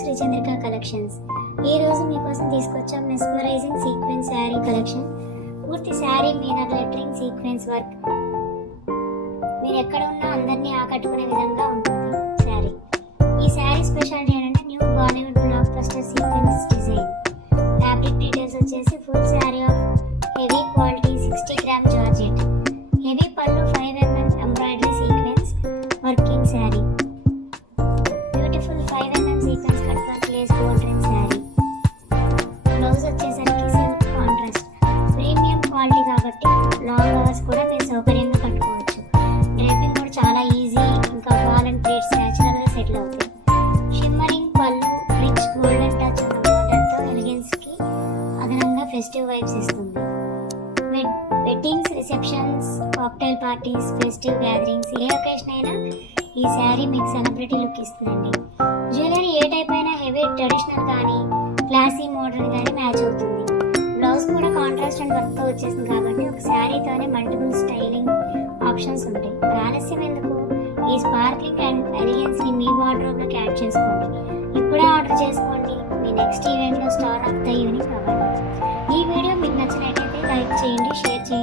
శ్రీచంద్రిక collections. ఈ రోజు మీకోసం తీసుకొచ్చాం మెస్మరైజింగ్ సీక్వెన్స్ శారీ కలెక్షన్. పూర్తి శారీ మీద గ్లిటరింగ్ సీక్వెన్స్ వర్క్. మీరు ఎక్కడ ఉన్నా అందరినీ ఆకట్టుకునే విధంగా ఉంటుంది శారీ. ఈ శారీ స్పెషాలిటీ ఏంటంటే new Bollywood blockbuster sequence design. Fabric details వచ్చేసి full sari of heavy quality 60 gram georgette. Heavy pallu 5 mm embroidery sequence working sari. Beautiful 5 mm sequence cut work lace bordering sari. Blouse వచ్చేసరికి సిల్క్ కాంట్రాస్ట్. ప్రీమియం క్వాలిటీ కాబట్టి long hours కూడా మీరు సౌకర్యంగా కట్టుకోవచ్చు. Draping కూడా చాలా easy. ఇంకా బాల్ అండ్ ప్లేట్స్ న్యాచురల్ గా సెటిల్ అవుతాయి. Shimmering pallu rich golden touch ఉన్న బోర్డర్తో ఎలిగెన్స్ కి అదనంగా ఫెస్టివ్ వైబ్స్ ఇస్తుంది. Weddings, receptions, cocktail parties, festive gatherings ఏ ఒకేషన్ అయినా ఈ శారీ మీకు సెలబ్రిటీ లుక్ ఇస్తుందండి. జ్యువెలరీ ఏ టైప్ అయినా హెవీ ట్రెడిషనల్ కానీ క్లాసీ మోడర్న్ కానీ మ్యాచ్ అవుతుంది. బ్లౌజ్ కూడా కాంట్రాస్ట్ అండ్ వర్క్తో వచ్చేసింది కాబట్టి ఒక శారీతోనే మల్టిపుల్ స్టైలింగ్ ఆప్షన్స్ ఉంటాయి. ఆలస్యం ఎందుకు, ఈ స్పార్క్లింగ్ అండ్ ఎలిగెన్స్ ని మీ వార్డ్రోబ్లోకి యాడ్ చేసుకోండి. ఇప్పుడే ఆర్డర్ చేసుకోండి. మీ నెక్స్ట్ ఈవెంట్లో స్టార్ ఆఫ్ ద ఈవినింగ్ అవ్వండి. ఈ వీడియో మీకు నచ్చినట్లయితే లైక్ చేయండి, షేర్ చేయండి.